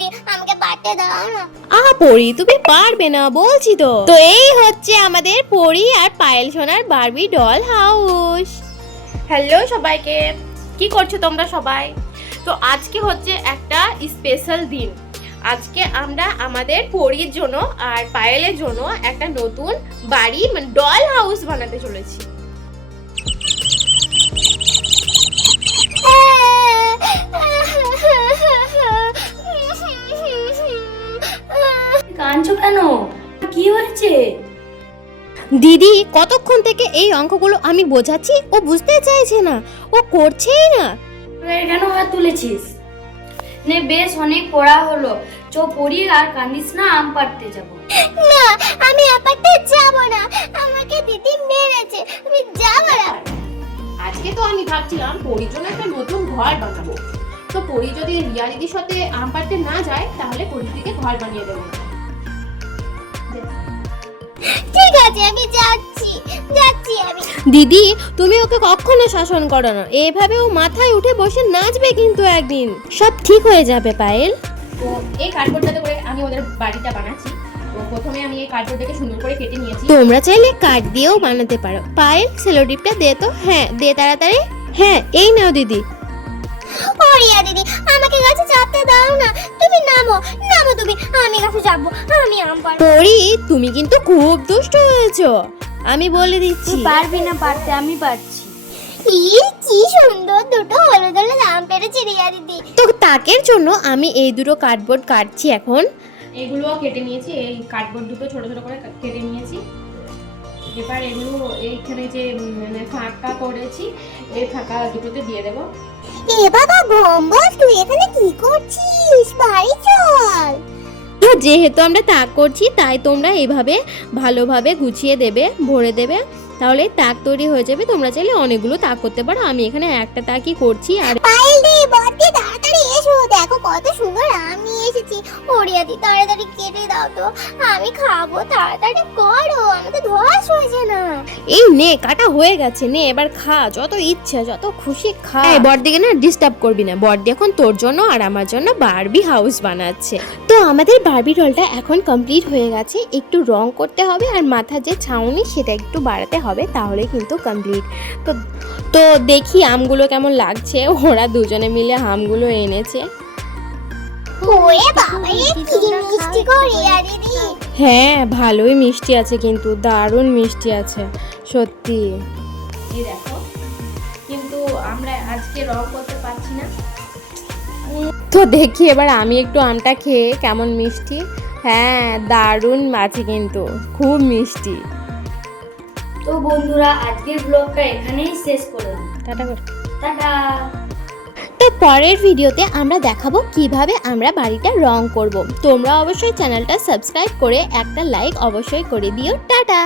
দিদি, আমাকে পারতে দাও না। পরি তুমি পারবে না বলছি তো। তো এই হচ্ছে আমাদের পরি আর পায়েল সোনার বারবি ডল হাউস। হ্যালো সবাইকে, কি করছো তোমরা সবাই? তো আজকে হচ্ছে একটা স্পেশাল দিন। আজকে আমরা আমাদের পরির জন্য আর পায়েলের জন্য একটা নতুন বাড়ি মানে ডল হাউস বানাতে চলেছি। কাঁদছো কেন? কি হয়েছে? দিদি কতক্ষণ থেকে এই অঙ্কগুলো আমি বোঝাচ্ছি, ও বুঝতে চাইছে না, ও করছেই না। কেন হাত তুলেছিস? নে বেশ, অনেক পড়া হলো, চো পড়ি আর কান্দিস না, আম পাড়তে যাবো। না, আমি আপাতত যাব না, আমাকে দিদি মেরেছে, আমি যাব না। আজকে তো আমি ভাবছিলাম পরির জন্য একটা নতুন ঘর বানাবো। তো পরি যদি রিয়া দিদির সাথে আম পাড়তে না যায় তাহলে পরির দিকে ঘর বানিয়ে দেবো। ঠিক আছে, আমি যাচ্ছি আমি। দিদি তুমি ওকে কখনো শাসন করো না, এভাবে ও মাথায় উঠে বসে নাচবে কিন্তু একদিন সব ঠিক হয়ে যাবে পায়েল। তো এই কার্ডবোর্ডটাতে করে আমি ওদের বাড়িটা বানাচ্ছি। তো প্রথমে আমি এই কার্ডবোর্ডটাকে সুন্দর করে কেটে নিয়েছি। তোমরা চাইলে কাঠ দিয়েও বানাতে পারো। পায়েল সেলোটিপটা দে তো। হ্যাঁ দে তাড়াতাড়ি। হ্যাঁ এই নাও দিদি। ওরিয়া দিদি, আমাকে গাছে চাপতে দাও না, তুমি নামো তুমি, আমি গাছে চাপবো, আমি আম পাড়বো। পরি তুমি কিন্তু খুব দুষ্ট হয়েছো, আমি বলে দিচ্ছি। তুই পারবি না পারতে, আমি পারছি। কি সুন্দর দুটো হলুদ হলুদ আম পেড়েছে রিয়া দিদি। তো তাকের জন্য আমি এই দুটো কার্ডবোর্ড কাটছি এখন। এগুলো কেটে নিয়েছি, এই কার্ডবোর্ড দুটো ছোট ছোট করে কেটে নিয়েছি। এবার এগুলো এইখানে যে মানে ফাঁকা করেছি, এই ফাঁকা দুটোতে দিয়ে দেবো। এ বাবা গম্বল, তুই এখানে কি করছিস? বাড়ি চল। তো যেহেতু আমরা তাক করছি তাই তোমরা এইভাবে ভালোভাবে গুছিয়ে দেবে, ভরে দেবে, তাহলে তাক তৈরি হয়ে যাবে। তোমরা চাইলে অনেকগুলো তাক করতে পারো, আমি এখানে একটা তাকই করছি। আর পায়েল দি, বড়দি তাড়াতাড়ি এসো, দেখো কত সুন্দর আম নিয়ে এসেছি। ওরিয়া দি তাড়াতাড়ি কেটে দাও তো, আমি খাবো, তাড়াতাড়ি করো, আমাদের ধস হয়েছে না। এই নে কাটা হয়ে গেছে, নে এবার খা, যত ইচ্ছা যত খুশি খা। বড়দিকে না ডিস্টার্ব করবি না, বড়দি এখন তোর জন্য আর আমার জন্য বারবি হাউস বানাচ্ছে। তো আমাদের বারবি ডলটা এখন কমপ্লিট হয়ে গেছে, একটু রং করতে হবে আর মাথার যে ছাউনি সেটা একটু বাড়াতে হবে, তাহলে কিন্তু কমপ্লিট। তো দেখি আমগুলো কেমন লাগছে। ওরা দুজনে মিলে আমগুলো এনেছে। ওরে বাবা, এ কি মিষ্টি গো রিয়া দিদি। হ্যাঁ ভালোই মিষ্টি আছে, কিন্তু দারুণ মিষ্টি আছে সত্যি। এই দেখো, কিন্তু আমরা আজকে রং করতে পারছি না। তো দেখি এবার আমি একটু আমটা খেয়ে কেমন মিষ্টি। হ্যাঁ দারুণ আছে, কিন্তু খুব মিষ্টি। তো বন্ধুরা, আজকের ব্লগটা এখানেই শেষ করলাম। টাটা কর। টাটা। তো পরের ভিডিওতে আমরা দেখাবো কিভাবে আমরা বাড়িটা রং করব। তোমরা অবশ্যই চ্যানেলটা সাবস্ক্রাইব করে একটা লাইক অবশ্যই করে দিও। টাটা।